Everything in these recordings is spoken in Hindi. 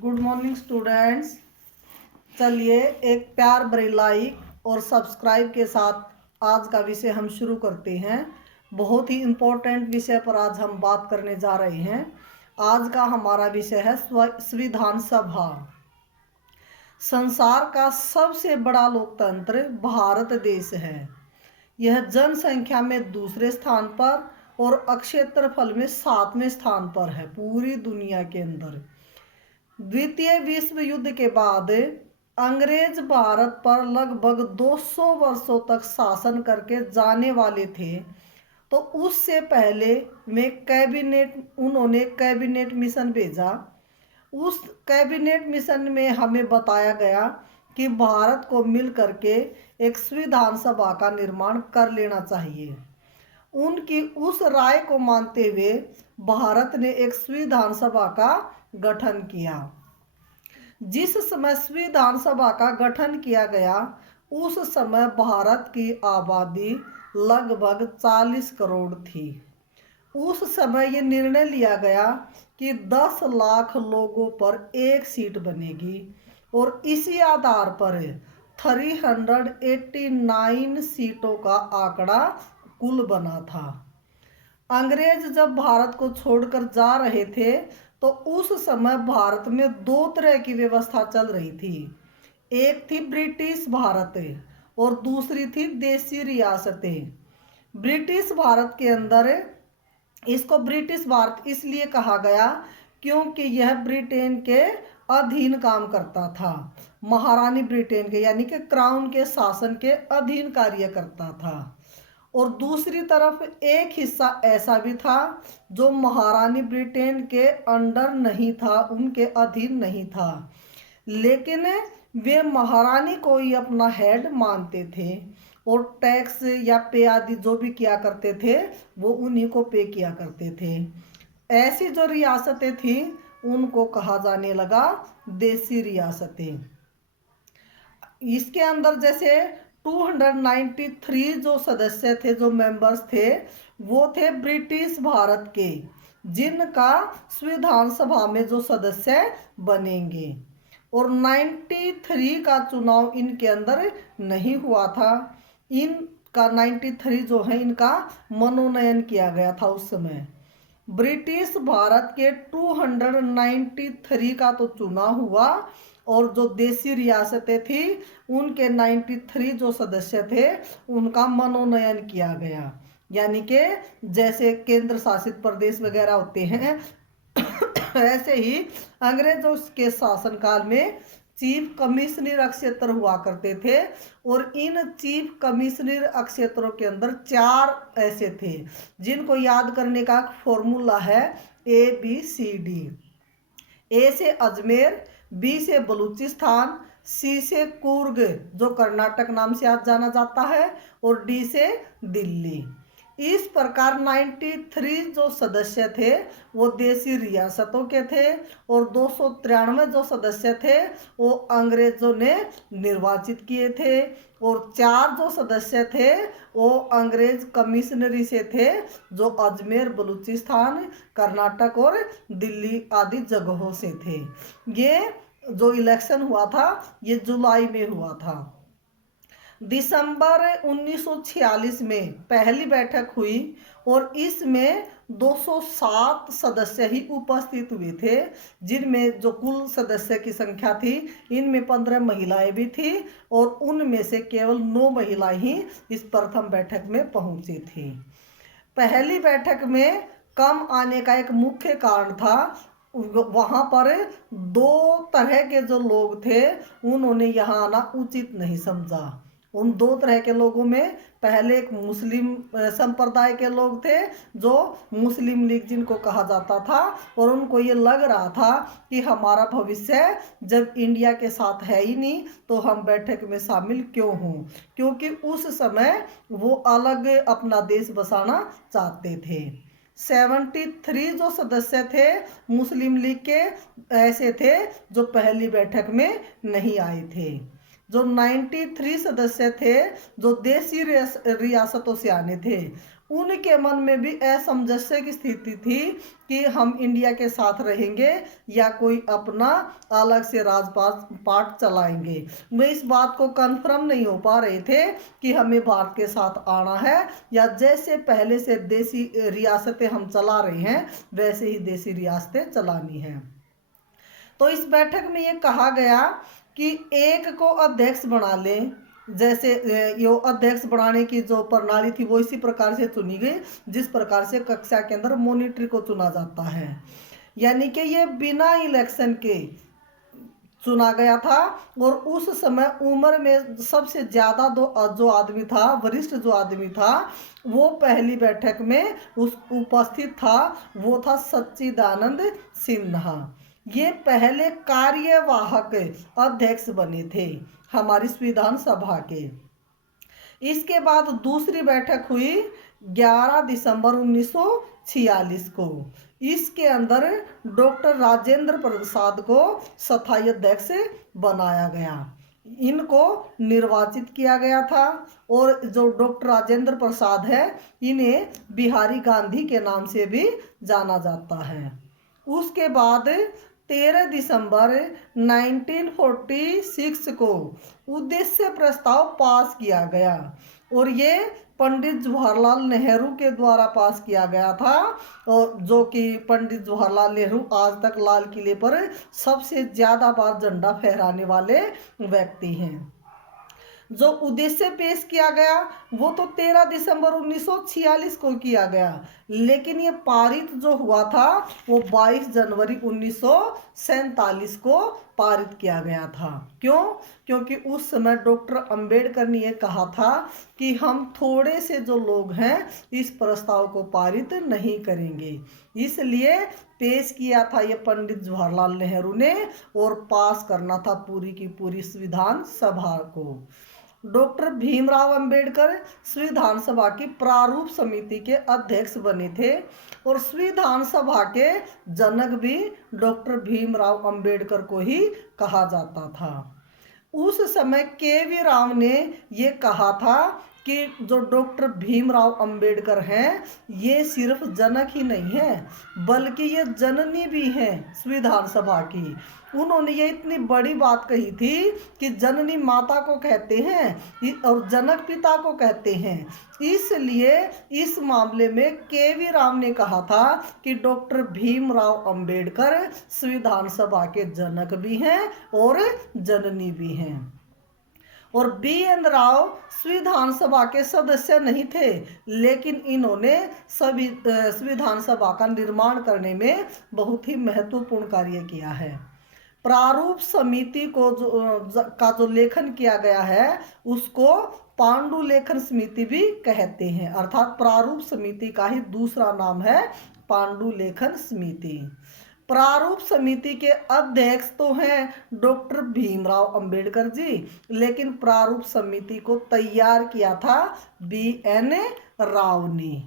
Good morning students. चलिए एक प्यार भरे लाइक और सब्सक्राइब के साथ आज का विषय हम शुरू करते हैं। बहुत ही इम्पोर्टेंट विषय पर आज हम बात करने जा रहे हैं। आज का हमारा विषय है संविधान सभा। संसार का सबसे बड़ा लोकतंत्र भारत देश है। यह जनसंख्या में दूसरे स्थान पर और क्षेत्रफल में 7वें स्थान पर है पूरी दुनिया के अंदर। द्वितीय विश्व युद्ध के बाद अंग्रेज भारत पर लगभग 200 वर्षों तक शासन करके जाने वाले थे। तो उससे पहले उन्होंने कैबिनेट मिशन भेजा। उस कैबिनेट मिशन में हमें बताया गया कि भारत को मिल करके एक संविधान सभा का निर्माण कर लेना चाहिए। उनकी उस राय को मानते हुए भारत ने एक संविधान सभा का गठन किया। जिस समय संविधान सभा का गठन किया गया उस समय भारत की आबादी लगभग 40 करोड़ थी। उस समय ये निर्णय लिया गया कि 10 लाख लोगों पर एक सीट बनेगी और इसी आधार पर 389 सीटों का आंकड़ा कुल बना था। अंग्रेज जब भारत को छोड़कर जा रहे थे तो उस समय भारत में दो तरह की व्यवस्था चल रही थी। एक थी ब्रिटिश भारत और दूसरी थी देसी रियासतें। ब्रिटिश भारत के अंदर इसको ब्रिटिश भारत इसलिए कहा गया क्योंकि यह ब्रिटेन के अधीन काम करता था। महारानी ब्रिटेन के यानी कि क्राउन के शासन के अधीन कार्य करता था। और दूसरी तरफ एक हिस्सा ऐसा भी था जो महारानी ब्रिटेन के अंडर नहीं था, उनके अधीन नहीं था, लेकिन वे महारानी को ही अपना हेड मानते थे और टैक्स या पे आदि जो भी किया करते थे वो उन्हीं को पे किया करते थे। ऐसी जो रियासतें थी उनको कहा जाने लगा देसी रियासतें। इसके अंदर जैसे 293 जो सदस्य थे, जो मेंबर्स थे, वो थे ब्रिटिश भारत के, जिनका संविधान सभा में जो सदस्य बनेंगे। और 93 का चुनाव इनके अंदर नहीं हुआ था। इनका 93 जो है इनका मनोनयन किया गया था उस समय। ब्रिटिश भारत के 293 का तो चुनाव हुआ और जो देसी रियासतें थी उनके 93 जो सदस्य थे उनका मनोनयन किया गया। यानी कि जैसे केंद्र शासित प्रदेश वगैरह होते हैं ऐसे ही अंग्रेजों के शासनकाल में चीफ कमिश्नर क्षेत्र हुआ करते थे। और इन चीफ कमिश्नर क्षेत्रों के अंदर 4 ऐसे थे जिनको याद करने का फॉर्मूला है ABCD। ए से अजमेर, बी से बलूचिस्तान, सी से कुर्ग जो कर्नाटक नाम से आज जाना जाता है और डी से दिल्ली। इस प्रकार 93 जो सदस्य थे वो देसी रियासतों के थे और 293 जो सदस्य थे वो अंग्रेजों ने निर्वाचित किए थे। और 4 जो सदस्य थे वो अंग्रेज कमिश्नरी से थे जो अजमेर, बलूचिस्तान, कर्नाटक और दिल्ली आदि जगहों से थे। ये जो इलेक्शन हुआ था ये जुलाई में हुआ था। दिसंबर 1946 में पहली बैठक हुई और इसमें 207 सदस्य ही उपस्थित हुए थे, जिनमें जो कुल सदस्य की संख्या थी इनमें 15 महिलाएं भी थी और उनमें से केवल 9 महिलाएं ही इस प्रथम बैठक में पहुंची थी। पहली बैठक में कम आने का एक मुख्य कारण था वहाँ पर 2 तरह के जो लोग थे उन्होंने यहाँ आना उचित नहीं समझा। उन 2 तरह के लोगों में पहले एक मुस्लिम संप्रदाय के लोग थे जो मुस्लिम लीग जिनको कहा जाता था, और उनको ये लग रहा था कि हमारा भविष्य जब इंडिया के साथ है ही नहीं तो हम बैठक में शामिल क्यों हों, क्योंकि उस समय वो अलग अपना देश बसाना चाहते थे। 73 जो सदस्य थे मुस्लिम लीग के ऐसे थे जो पहली बैठक में नहीं आए थे। जो 93 सदस्य थे जो देसी रियासतों से आने थे उनके मन में भी असमंजस्य की स्थिति थी कि हम इंडिया के साथ रहेंगे या कोई अपना अलग से राजपाट चलाएंगे। वे इस बात को कन्फर्म नहीं हो पा रहे थे कि हमें भारत के साथ आना है या जैसे पहले से देसी रियासतें हम चला रहे हैं वैसे ही देसी रियासतें चलानी है। तो इस बैठक में ये कहा गया कि एक को अध्यक्ष बना लें, जैसे यो अध्यक्ष बनाने की जो प्रणाली थी वो इसी प्रकार से चुनी गई जिस प्रकार से कक्षा के अंदर मॉनिटरी को चुना जाता है, यानी कि ये बिना इलेक्शन के चुना गया था। और उस समय उम्र में सबसे ज़्यादा जो आदमी था, वरिष्ठ जो आदमी था, वो पहली बैठक में उस उपस्थित था, वो था सच्चिदानंद सिन्हा। ये पहले कार्यवाहक अध्यक्ष बने थे हमारी संविधान सभा के। इसके बाद दूसरी बैठक हुई 11 दिसंबर 1946 को। इसके अंदर डॉक्टर राजेंद्र प्रसाद को स्थायी अध्यक्ष बनाया गया, इनको निर्वाचित किया गया था। और जो डॉक्टर राजेंद्र प्रसाद है इन्हें बिहारी गांधी के नाम से भी जाना जाता है। उसके बाद 13 दिसंबर 1946 को उद्देश्य प्रस्ताव पास किया गया और ये पंडित जवाहरलाल नेहरू के द्वारा पास किया गया था, और जो कि पंडित जवाहरलाल नेहरू आज तक लाल किले पर सबसे ज़्यादा बार झंडा फहराने वाले व्यक्ति हैं। जो उद्देश्य पेश किया गया वो तो 13 दिसंबर 1946 को किया गया, लेकिन ये पारित जो हुआ था वो 22 जनवरी 1947 को पारित किया गया था। क्यों? क्योंकि उस समय डॉक्टर अंबेडकर ने ये कहा था कि हम थोड़े से जो लोग हैं इस प्रस्ताव को पारित नहीं करेंगे, इसलिए पेश किया था ये पंडित जवाहरलाल नेहरू ने और पास करना था पूरी की पूरी संविधान सभा को। डॉक्टर भीमराव अंबेडकर संविधान सभा की प्रारूप समिति के अध्यक्ष बने थे और संविधान सभा के जनक भी डॉक्टर भीमराव अंबेडकर को ही कहा जाता था। उस समय के.वी. राव ने ये कहा था कि जो डॉक्टर भीमराव अंबेडकर हैं ये सिर्फ जनक ही नहीं है बल्कि ये जननी भी हैं संविधान सभा की। उन्होंने ये इतनी बड़ी बात कही थी कि जननी माता को कहते हैं और जनक पिता को कहते हैं, इसलिए इस मामले में के.वी. राव ने कहा था कि डॉक्टर भीमराव अंबेडकर संविधान सभा के जनक भी हैं और जननी भी हैं। और बी.एन. राव संविधान सभा के सदस्य नहीं थे, लेकिन इन्होंने संविधान सभा का निर्माण करने में बहुत ही महत्वपूर्ण कार्य किया है। प्रारूप समिति को जो लेखन किया गया है उसको पांडुलेखन समिति भी कहते हैं, अर्थात प्रारूप समिति का ही दूसरा नाम है पांडुलेखन समिति। प्रारूप समिति के अध्यक्ष तो हैं डॉक्टर भीमराव अंबेडकर जी, लेकिन प्रारूप समिति को तैयार किया था बी.एन. राव ने।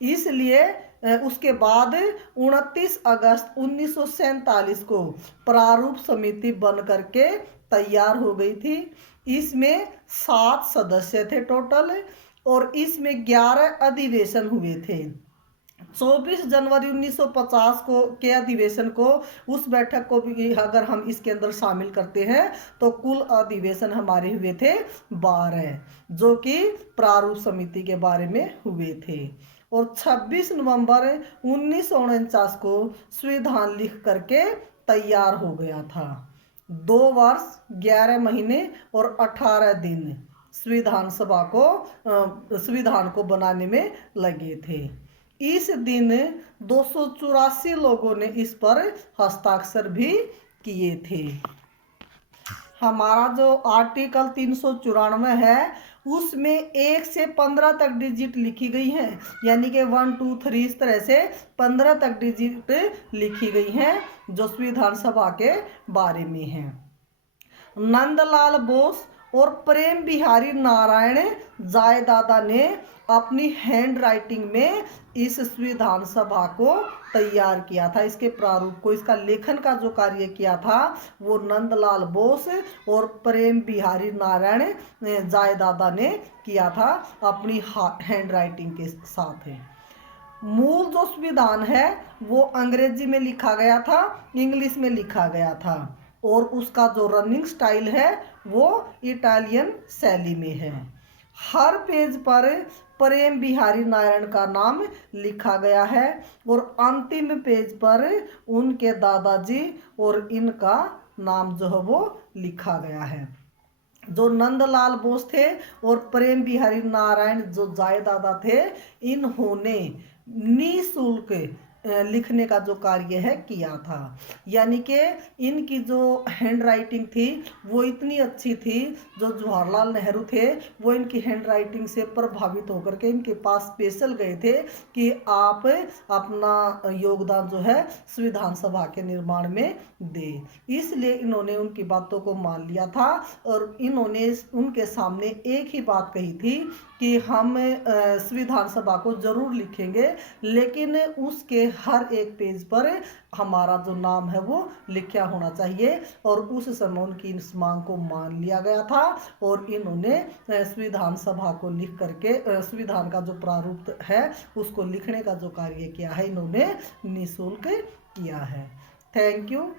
इसलिए उसके बाद 29 अगस्त 1947 को प्रारूप समिति बन करके तैयार हो गई थी। इसमें 7 सदस्य थे टोटल और इसमें 11 अधिवेशन हुए थे। 24 जनवरी 1950 को के अधिवेशन को, उस बैठक को भी अगर हम इसके अंदर शामिल करते हैं तो कुल अधिवेशन हमारे हुए थे 12, जो कि प्रारूप समिति के बारे में हुए थे। और 26 नवंबर 1949 को संविधान लिख करके तैयार हो गया था। 2 वर्ष 11 महीने और 18 दिन संविधान को बनाने में लगे थे। इस दिन 284 लोगों ने इस पर हस्ताक्षर भी किए थे। हमारा जो आर्टिकल 394 है उसमें 1 से 15 तक डिजिट लिखी गई हैं, यानी कि 1 2 3 इस तरह से 15 तक डिजिट लिखी गई हैं जो संविधान सभा के बारे में हैं। नंदलाल बोस और प्रेम बिहारी नारायण जायदादा ने अपनी हैंड राइटिंग में इस संविधान सभा को तैयार किया था। इसके प्रारूप को, इसका लेखन का जो कार्य किया था वो नंदलाल बोस और प्रेम बिहारी नारायण जायदादा ने किया था अपनी हैंड राइटिंग के साथ। मूल जो संविधान है वो अंग्रेजी में लिखा गया था, इंग्लिश में लिखा गया था, और उसका जो रनिंग स्टाइल है वो इटालियन शैली में है। हर पेज पर प्रेम बिहारी नारायण का नाम लिखा गया है और अंतिम पेज पर उनके दादाजी और इनका नाम जो है वो लिखा गया है। जो नंदलाल बोस थे और प्रेम बिहारी नारायण जो जायदादा थे, इन्होंने निःशुल्क लिखने का जो कार्य है किया था। यानी कि इनकी जो हैंड राइटिंग थी वो इतनी अच्छी थी, जो जवाहरलाल नेहरू थे वो इनकी हैंड राइटिंग से प्रभावित होकर के इनके पास स्पेशल गए थे कि आप अपना योगदान जो है संविधान सभा के निर्माण में दे। इसलिए इन्होंने उनकी बातों को मान लिया था और इन्होंने उनके सामने एक ही बात कही थी कि हम संविधान सभा को जरूर लिखेंगे, लेकिन उसके हर एक पेज पर हमारा जो नाम है वो लिखा होना चाहिए। और उस समय उनकी इस मांग को मान लिया गया था और इन्होंने संविधान सभा को लिख करके संविधान का जो प्रारूप है उसको लिखने का जो कार्य किया है इन्होंने निःशुल्क किया है। Thank you.